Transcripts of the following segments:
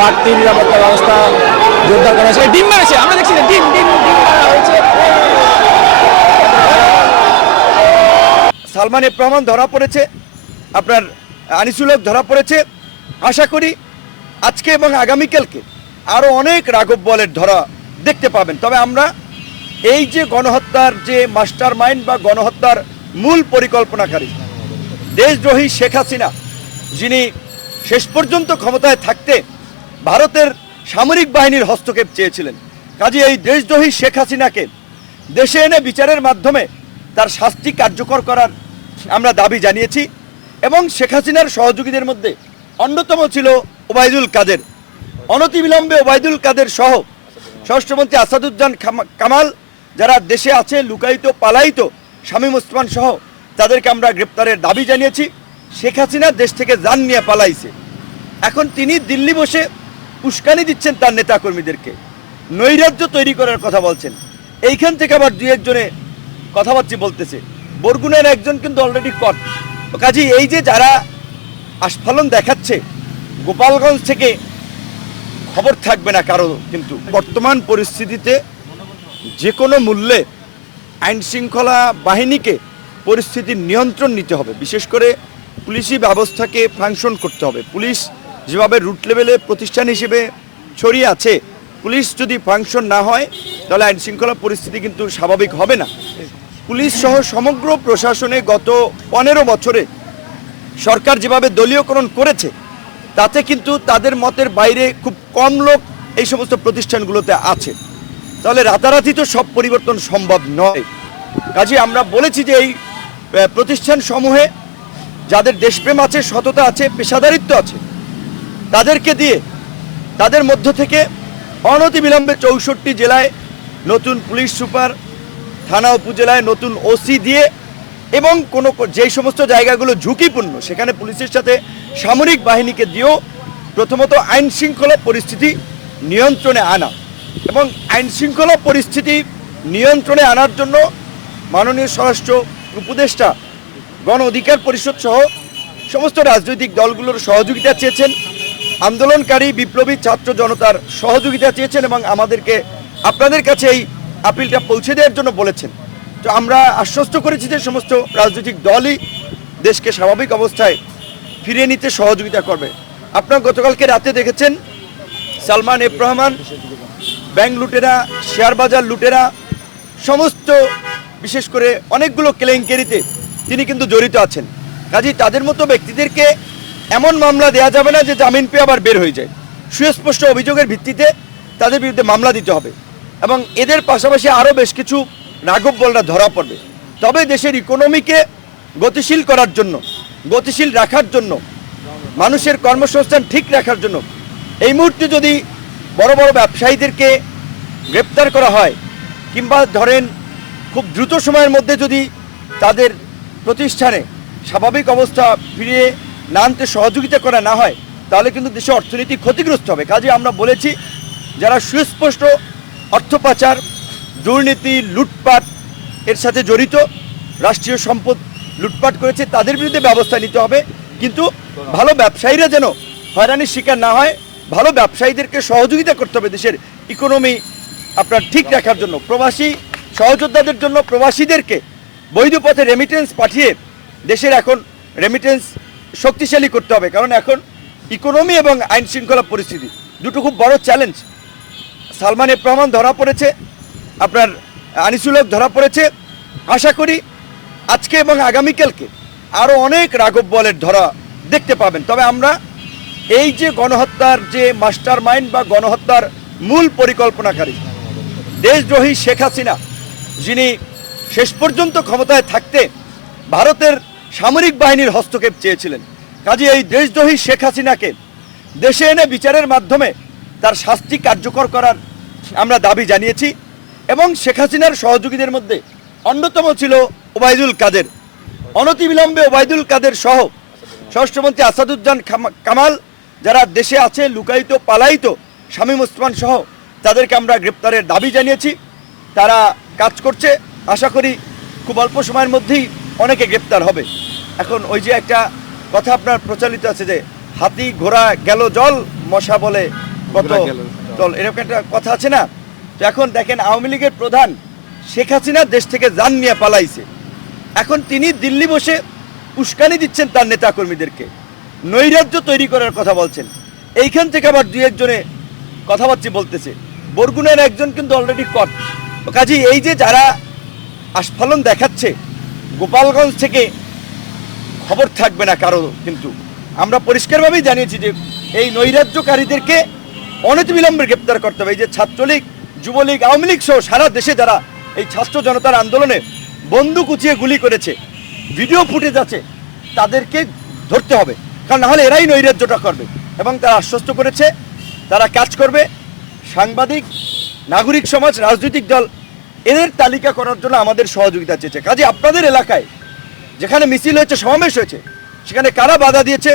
বাড়তি নিরাপত্তা ব্যবস্থা জোরদার করা হয়েছে। ডিম মেরেছে আমরা দেখছি ডিম ডিম ডিম মারা হয়েছে। সালমান এফ রহমান ধরা পড়েছে আপনার আনিসুলক ধরা পড়েছে। আশা করি আজকে এবং আগামীকালকে আরও অনেক রাঘব বলের ধরা দেখতে পাবেন। তবে আমরা এই যে গণহত্যার যে মাস্টার মাইন্ড বা গণহত্যার মূল পরিকল্পনাকারী দেশদ্রোহী শেখ হাসিনা যিনি শেষ পর্যন্ত ক্ষমতায় থাকতে ভারতের সামরিক বাহিনীর হস্তক্ষেপ চেয়েছিলেন। কাজে এই দেশদ্রোহী শেখ হাসিনাকে দেশে এনে বিচারের মাধ্যমে তার শাস্তি কার্যকর করার আমরা দাবি জানিয়েছি এবং শেখ হাসিনার সহযোগীদের মধ্যে অন্যতম ছিল ওবায়দুল কাদের। অনতিবিলম্বে ওবায়দুল কাদের সহ স্বরাষ্ট্রমন্ত্রী আসাদুজ্জান কামাল, যারা দেশে আছে, লুকায়িত, পালায়িত শামীম ওসমান সহ তাদেরকে আমরা গ্রেপ্তারের দাবি জানিয়েছি। শেখ হাসিনা দেশ থেকে যান নিয়ে পালাইছে। এখন তিনি দিল্লি বসে উস্কানি দিচ্ছেন তার নেতাকর্মীদেরকে। নৈরাজ্য তৈরি করার কথা বলছেন। এইখান থেকে আবার দু একজনে কথাবার্তা বলতেছে। বরগুনের একজন কিন্তু অলরেডি কট কাজী, এই যে যারা আস্ফালন দেখাচ্ছে, গোপালগঞ্জ থেকে খবর থাকবে না কারও কিন্তু। বর্তমান পরিস্থিতিতে যে কোনো মূল্যে আইন শৃঙ্খলা বাহিনীকে পরিস্থিতির নিয়ন্ত্রণ নিতে হবে। বিশেষ করে পুলিশি ব্যবস্থাকে ফাংশন করতে হবে। পুলিশ যেভাবে রুট লেভেলে প্রতিষ্ঠান হিসেবে ছড়িয়ে আছে, পুলিশ যদি ফাংশন না হয়, তাহলে আইন শৃঙ্খলা পরিস্থিতি কিন্তু স্বাভাবিক হবে না। পুলিশ সহ সমগ্র প্রশাসনে গত পনেরো বছরে সরকার যেভাবে দলীয়করণ করেছে, তাতে কিন্তু তাদের মতের বাইরে খুব কম লোক এই সমস্ত প্রতিষ্ঠানগুলোতে আছে। তাহলে রাতারাতি তো সব পরিবর্তন সম্ভব নয়। কাজে আমরা বলেছি যে এই প্রতিষ্ঠান সমূহে যাদের দেশপ্রেম আছে, সততা আছে, পেশাদারিত্ব আছে তাদেরকে দিয়ে তাদের মধ্য থেকে অনতিবিলম্বে চৌষট্টি জেলায় নতুন পুলিশ সুপার, থানা উপজেলায় নতুন ওসি দিয়ে এবং কোনো যেই সমস্ত জায়গাগুলো ঝুঁকিপূর্ণ, সেখানে পুলিশের সাথে সামরিক বাহিনীকে দিয়েও প্রথমত আইন শৃঙ্খলা পরিস্থিতি নিয়ন্ত্রণে আনা এবং আইন শৃঙ্খলা পরিস্থিতি নিয়ন্ত্রণে আনার জন্য মাননীয় স্বরাষ্ট্র উপদেষ্টা, গণ অধিকার পরিষদ সহ সমস্ত রাজনৈতিক দলগুলোর সহযোগিতা চেয়েছেন। আন্দোলনকারী বিপ্লবী ছাত্র জনতার সহযোগিতা চেয়েছেন এবং আমাদেরকে আপনাদের কাছে এই আপিলটা পৌঁছে দেওয়ার জন্য বলেছেন। তো আমরা আশ্বস্ত করেছি যে সমস্ত রাজনৈতিক দলই দেশকে স্বাভাবিক অবস্থায় ফিরিয়ে নিতে সহযোগিতা করবে। আপনারা গতকালকে রাতে দেখেছেন, সালমান এফ রহমান, ব্যাংক লুটেরা, শেয়ার বাজার লুটেরা, সমস্ত বিশেষ করে অনেকগুলো কেলেঙ্কারিতে তিনি কিন্তু জড়িত আছেন। কাজেই তাদের মতো ব্যক্তিদেরকে এমন মামলা দেয়া যাবে না যে জামিন পেয়ে আবার বের হয়ে যায়। সুস্পষ্ট অভিযোগের ভিত্তিতে তাদের বিরুদ্ধে মামলা দিতে হবে এবং এদের পাশাপাশি আরও বেশ কিছু রাঘব বলরা ধরা পড়বে। তবে দেশের ইকোনমিকে গতিশীল করার জন্য, গতিশীল রাখার জন্য, মানুষের কর্মসংস্থান ঠিক রাখার জন্য এই মুহূর্তে যদি বড় বড় ব্যবসায়ীদেরকে গ্রেপ্তার করা হয় কিংবা ধরেন খুব দ্রুত সময়ের মধ্যে যদি তাদের প্রতিষ্ঠানে স্বাভাবিক অবস্থা ফিরিয়ে না আনতে সহযোগিতা করা না হয়, তাহলে কিন্তু দেশের অর্থনীতি ক্ষতিগ্রস্ত হবে। কাজে আমরা বলেছি, যারা সুস্পষ্ট অর্থ পাচার, দুর্নীতি, লুটপাট এর সাথে জড়িত, রাষ্ট্রীয় সম্পদ লুটপাট করেছে, তাদের বিরুদ্ধে ব্যবস্থা নিতে হবে। কিন্তু ভালো ব্যবসায়ীরা যেন হয়রানির শিকার না হয়, ভালো ব্যবসায়ীদেরকে সহযোগিতা করতে হবে দেশের ইকোনমি আপনার ঠিক রাখার জন্য। প্রবাসী সহযোদ্ধাদের জন্য প্রবাসীদেরকে বৈধ পথে রেমিটেন্স পাঠিয়ে দেশের এখন রেমিটেন্স শক্তিশালী করতে হবে, কারণ এখন ইকোনমি এবং আইন শৃঙ্খলা পরিস্থিতি দুটো খুব বড় চ্যালেঞ্জ সালমান এফ রহমান ধরা পড়েছে, আপনার আনিসুলক ধরা পড়েছে। আশা করি আজকে এবং আগামীকালকে আরও অনেক রাঘব বলের ধরা দেখতে পাবেন। তবে আমরা এই যে গণহত্যার যে মাস্টার মাইন্ড বা গণহত্যার মূল পরিকল্পনাকারী, দেশদ্রোহী শেখ হাসিনা, যিনি শেষ পর্যন্ত ক্ষমতায় থাকতে ভারতের সামরিক বাহিনীর হস্তক্ষেপ চেয়েছিলেন। কাজে এই দেশদ্রোহী শেখ হাসিনাকে দেশে এনে বিচারের মাধ্যমে তার শাস্তি কার্যকর করার আমরা দাবি জানিয়েছি এবং শেখ হাসিনার সহযোগীদের মধ্যে অন্যতম ছিল ওবায়দুল কাদের। অনতিবিলম্বে ওবায়দুল কাদের সহ স্বরাষ্ট্রমন্ত্রী আসাদুজ্জান কামাল, যারা দেশে আছে, লুকায়িত, পালায়িত শামীম ওসমান সহ তাদেরকে আমরা গ্রেপ্তারের দাবি জানিয়েছি। তারা কাজ করছে। আশা করি খুব অল্প সময়ের মধ্যেই অনেকে গ্রেপ্তার হবে। এখন ওই যে একটা কথা আপনার প্রচলিত আছে যে হাতি ঘোড়া গেল জল মশা বলে কত দল এরকম একটা কথা আছে না? তো এখন দেখেন আওয়ামী লীগের প্রধান শেখ হাসিনা দেশ থেকে যান নিয়ে পালাইছে। এখন তিনি দিল্লি বসে উস্কানি দিচ্ছেন তার নেতাকর্মীদেরকে। নৈরাজ্য তৈরি করার কথা বলছেন। এইখান থেকে আবার দুই একজনে কথাবার্তা বলতেছে। বরগুনের একজন কিন্তু অলরেডি কট কাজী এই যে যারা আস্ফালন দেখাচ্ছে গোপালগঞ্জ থেকে খবর থাকবে না কারও কিন্তু। আমরা পরিষ্কারভাবেই জানিয়েছি যে এই নৈরাজ্যকারীদেরকে অনতিবিলম্বে গ্রেপ্তার করতে হবে। এই যে ছাত্রলীগ, যুবলীগ, আওয়ামী লীগ সহ সারা দেশে যারা এই ছাত্র জনতার আন্দোলনে বন্দুক উঁচিয়ে গুলি করেছে, ভিডিও ফুটেজ আছে, তাদেরকে ধরতে হবে। কারণ নাহলে এরাই নৈরাজ্যটা করবে এবং তারা আশ্বস্ত করেছে, তারা কাজ করবে। সাংবাদিক, নাগরিক সমাজ, রাজনৈতিক দল এদের তালিকা করার জন্য আমাদের সহযোগিতা চেয়েছে। কাজে আপনাদের এলাকায় যেখানে মিছিল হয়েছে, সমাবেশ হয়েছে, সেখানে কারা বাধা দিয়েছে,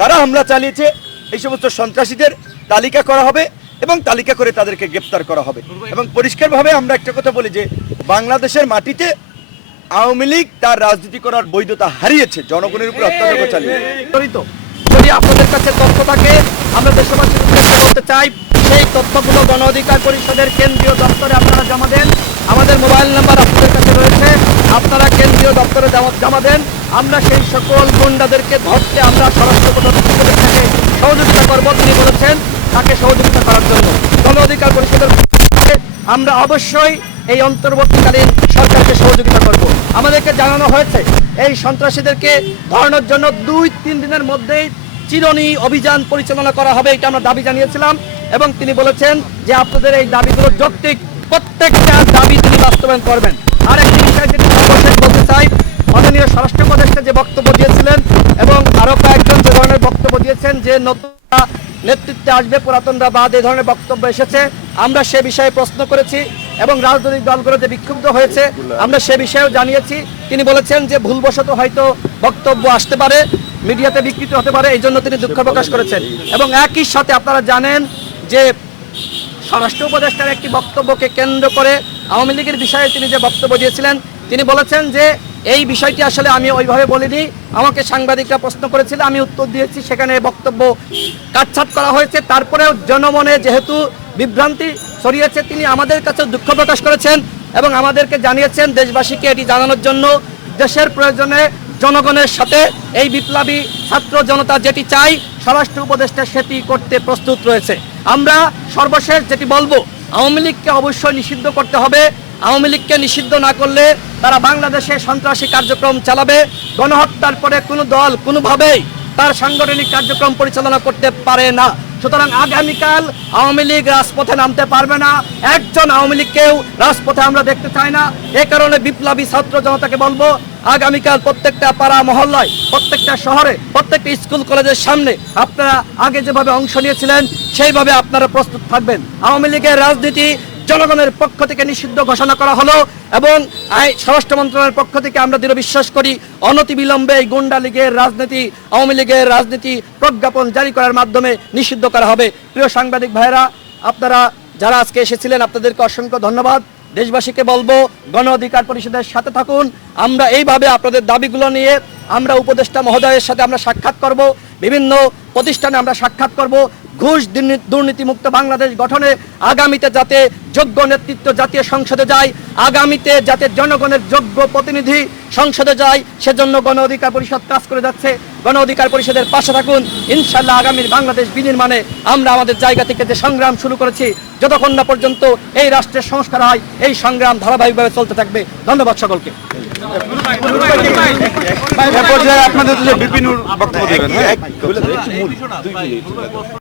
কারা হামলা চালিয়েছে, এই সমস্ত সন্ত্রাসীদের তালিকা করা হবে এবং তালিকা করে তাদেরকে গ্রেপ্তার করা হবে। এবং পরিষ্কারভাবে আমরা একটা কথা বলি যে, বাংলাদেশের মাটিতে আওয়ামী লীগ তার রাজনীতি করার বৈধতা হারিয়েছে, জনগণের উপর অত্যাচার চালিয়ে। যদি আপনাদের কাছে তথ্য থাকে, আমরা দেশবাসীর করতে চাই, সেই তথ্যগুলো গণ অধিকার পরিষদের কেন্দ্রীয় দপ্তরে আপনারা জমা দেন। আমাদের মোবাইল নাম্বার আপনাদের কাছে রয়েছে। আপনারা কেন্দ্রীয় দপ্তরে জমা- দেন। আমরা সেই সকল গুন্ডাদেরকে ধরতে আমরা স্বরাষ্ট্র সহযোগিতা করব। তিনি বলেছেন তাকে সহযোগিতা করার জন্য। গণ অধিকার পরিষদের আমরা অবশ্যই এই অন্তর্বর্তীকালীন সরকারকে সহযোগিতা করব। আমাদেরকে জানানো হয়েছে, এই সন্ত্রাসীদেরকে ধরানোর জন্য দুই তিন দিনের মধ্যেই চিরনি অভিযান পরিচালনা করা হবে, এটা আমরা দাবি জানিয়েছিলাম। এবং তিনি বলেছেন যে আপনাদের এই দাবিগুলো যৌক্তিক। প্রত্যেকটা দাবি তিনি বাস্তবায়ন করবেন। আর একটি বিষয় যেটি সর্বশেষ বলতে চাই, মাননীয় স্বরাষ্ট্র উপদেষ্টা যে বক্তব্য দিয়েছিলেন এবং আরও কয়েকজন যে ধরনের বক্তব্য দিয়েছেন যে নতুন নেতৃত্বে আসবে, পুরাতনরা বাদ এই ধরনের বক্তব্য এসেছে। আমরা সে বিষয়ে প্রশ্ন করেছি এবং রাজনৈতিক দলগুলো যে বিক্ষুব্ধ হয়েছে, আমরা সে বিষয়েও জানিয়েছি। তিনি বলেছেন যে ভুলবশত হয়তো বক্তব্য আসতে পারে, মিডিয়াতে বিকৃত হতে পারে, এই জন্য তিনি দুঃখ প্রকাশ করেছেন। এবং একই সাথে আপনারা জানেন যে স্বরাষ্ট্র উপদেষ্টার একটি বক্তব্যকে কেন্দ্র করে আওয়ামী লীগের বিষয়ে তিনি যে বক্তব্য দিয়েছিলেন, তিনি বলেছেন যে এই বিষয়টি আসলে আমি ওইভাবে বলিনি। আমাকে সাংবাদিকরা প্রশ্ন করেছিল, আমি উত্তর দিয়েছি, সেখানে বক্তব্য কাটছাট করা হয়েছে। তারপরেও জনমনে যেহেতু বিভ্রান্তি ছড়িয়েছে, তিনি আমাদের কাছে দুঃখ প্রকাশ করেছেন এবং আমাদেরকে জানিয়েছেন, দেশবাসীকে এটি জানানোর জন্য দেশের প্রয়োজনে জনগণের সাথে এই বিপ্লবী ছাত্র জনতা যেটি চাই স্বরাষ্ট্র উপদেষ্টা সেটি করতে প্রস্তুত রয়েছে। আমরা সর্বশেষ যেটি বলব, আওয়ামী লীগকে অবশ্যই নিষিদ্ধ করতে হবে। আওয়ামী লীগকে নিষিদ্ধ না করলে তারা বাংলাদেশে সন্ত্রাসী কার্যক্রম চালাবে, গণহত্যার পরে কোনো দল কোনোভাবেই তার সাংগঠনিক কার্যক্রম পরিচালনা করতে পারে না। সুতরাং আগামীকাল আওয়ামী লীগ রাজপথে নামতে পারবে না। একজন আওয়ামী লীগকেও রাজপথে আমরা দেখতে চাই না। এ কারণে বিপ্লবী ছাত্র জনতাকে বলব, আগামীকাল প্রত্যেকটা পাড়া, মহল্লায়, প্রত্যেকটা শহরে, প্রত্যেকটা স্কুল, কলেজের সামনে আপনারা আগে যেভাবে অংশ নিয়েছিলেন, সেইভাবে আপনারা প্রস্তুত থাকবেন। আওয়ামী লীগের রাজনীতি জনগণের পক্ষ থেকে নিষিদ্ধ ঘোষণা করা হলো এবং স্বরাষ্ট্র মন্ত্রণালয়ের পক্ষ থেকে আমরা দৃঢ় বিশ্বাস করি, অনতিবিলম্বে এই গুন্ডা লীগের রাজনীতি, আওয়ামী লীগের রাজনীতি প্রজ্ঞাপন জারি করার মাধ্যমে নিষিদ্ধ করা হবে। প্রিয় সাংবাদিক ভাইরা আপনারা যারা আজকে এসেছিলেন, আপনাদেরকে অসংখ্য ধন্যবাদ। দেশবাসীকে বলব, গণ অধিকার পরিষদের সাথে থাকুন। আমরা এইভাবে আপনাদের দাবিগুলো নিয়ে আমরা উপদেষ্টা মহোদয়ের সাথে আমরা সাক্ষাৎ করব। বিভিন্ন প্রতিষ্ঠানে আমরা সাক্ষাৎ করব। ঘুষ দুর্নীতিমুক্ত বাংলাদেশ গঠনে আগামীতে যাতে যোগ্য নেতৃত্ব জাতীয় সংসদে যায়, আগামীতে যাতে জনগণের যোগ্য প্রতিনিধি সংসদে যায়, সেজন্য গণ অধিকার পরিষদ কাজ করে যাচ্ছে। গণ অধিকার পরিষদের পাশে থাকুন। ইনশাল্লাহ আগামীর বাংলাদেশ বিনির্মাণে আমরা আমাদের জায়গা থেকে যে সংগ্রাম শুরু করেছি, যতক্ষণ না পর্যন্ত এই রাষ্ট্রের সংস্কার হয়, এই সংগ্রাম ধারাবাহিকভাবে চলতে থাকবে। ধন্যবাদ সকলকে। আপনাদের বক্তব্য দেবেন হ্যাঁ?